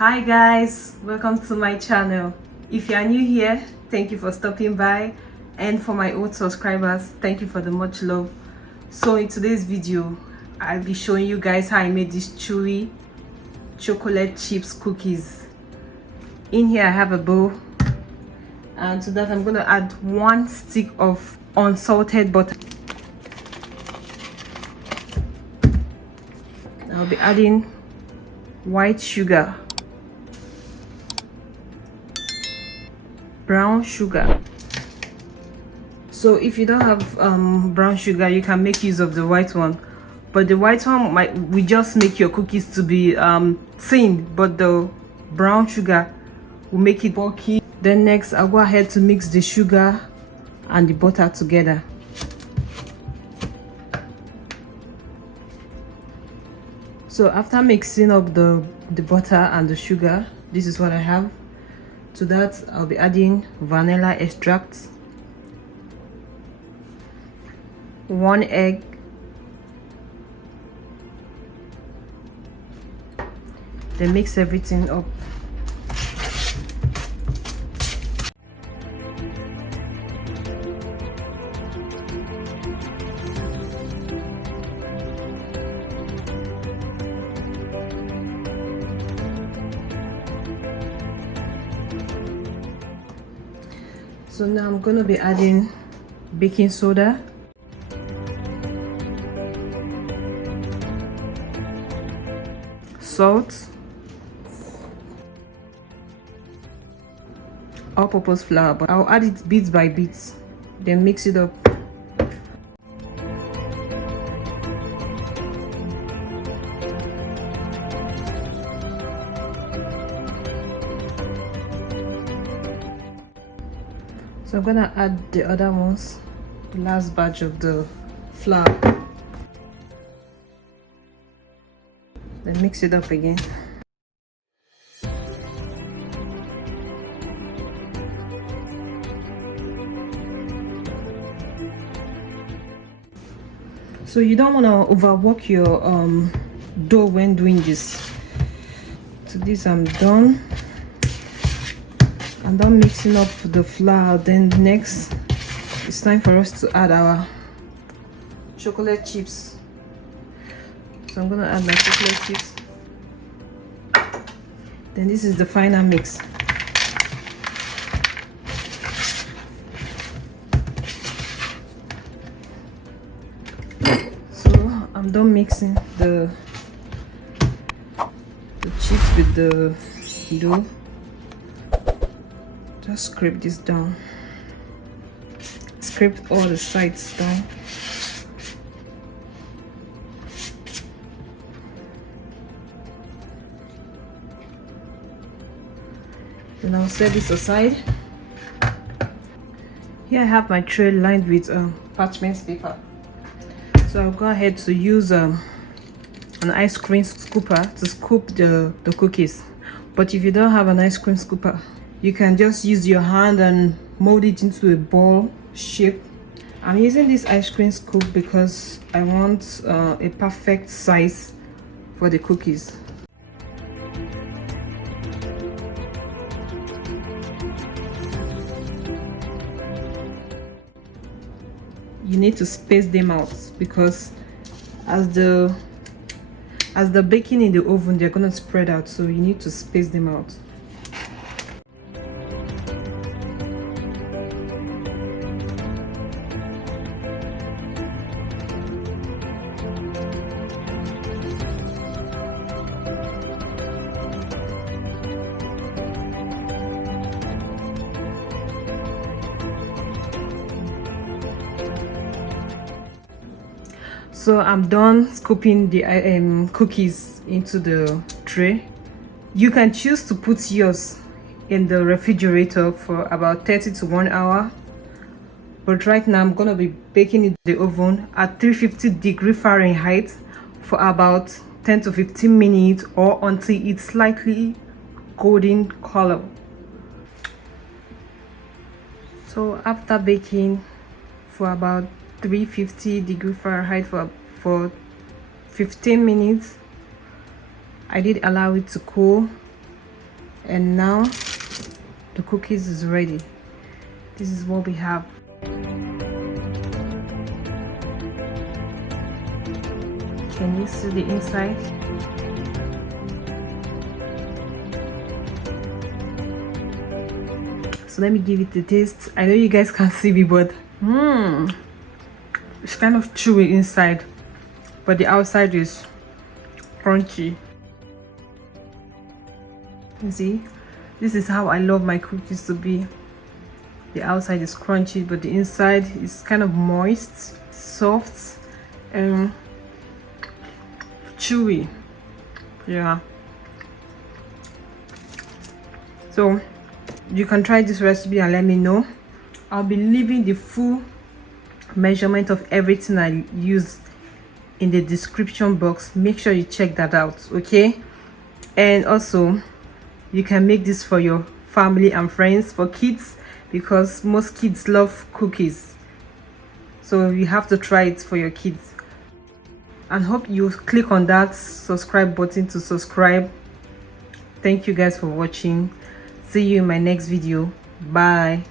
Hi guys, welcome to my channel. If you are new here, thank you for stopping by, and for my old subscribers, thank you for the much love. So in today's video, I'll be showing you guys how I made these chewy chocolate chips cookies. In here I have a bowl, and to that I'm going to add 1 stick of unsalted butter. I'll be adding white sugar, brown sugar. So if you don't have brown sugar, you can make use of the white one, but the white one will just make your cookies to be thin, but the brown sugar will make it bulky. Then next I'll go ahead to mix the sugar and the butter together. So after mixing up the butter and the sugar, this is what I have. To that I'll be adding vanilla extract, 1 egg, then mix everything up. So now I'm going to be adding baking soda, salt, all-purpose flour, but I'll add it bit by bit, then mix it up. So I'm gonna add the other ones, the last batch of the flour, then mix it up again. So you don't want to overwork your dough when doing this. So this I'm done. I'm done mixing up the flour. Then next it's time for us to add our chocolate chips. So I'm gonna add my chocolate chips. Then this is the final mix. So I'm done mixing the chips with the dough. Just scrape this down, scrape all the sides down. Then I'll set this aside. Here I have my tray lined with parchment paper. So I'll go ahead to use an ice cream scooper to scoop the cookies. But if you don't have an ice cream scooper, you can just use your hand and mold it into a ball shape. I'm using this ice cream scoop because I want a perfect size for the cookies. You need to space them out because as the baking in the oven, they're gonna spread out, so you need to space them out. So I'm done scooping the cookies into the tray. You can choose to put yours in the refrigerator for about 30 to 1 hour, but right now I'm gonna be baking in the oven at 350 Fahrenheit for about 10 to 15 minutes, or until it's slightly golden color. So after baking for about 350 Fahrenheit for 15 minutes, I did allow it to cool. And now the cookies is ready. This is what we have. Can you see the inside? So let me give it a taste. I know you guys can't see me, but it's kind of chewy inside, but the outside is crunchy. You see, this is how I love my cookies to be. The outside is crunchy, but the inside is kind of moist, soft, and chewy. Yeah, so you can try this recipe and let me know. I'll be leaving the full measurement of everything I use in the description box. Make sure you check that out, okay? And also you can make this for your family and friends, for kids, because most kids love cookies, so you have to try it for your kids. And hope you click on that subscribe button to subscribe. Thank you guys for watching. See you in my next video. Bye.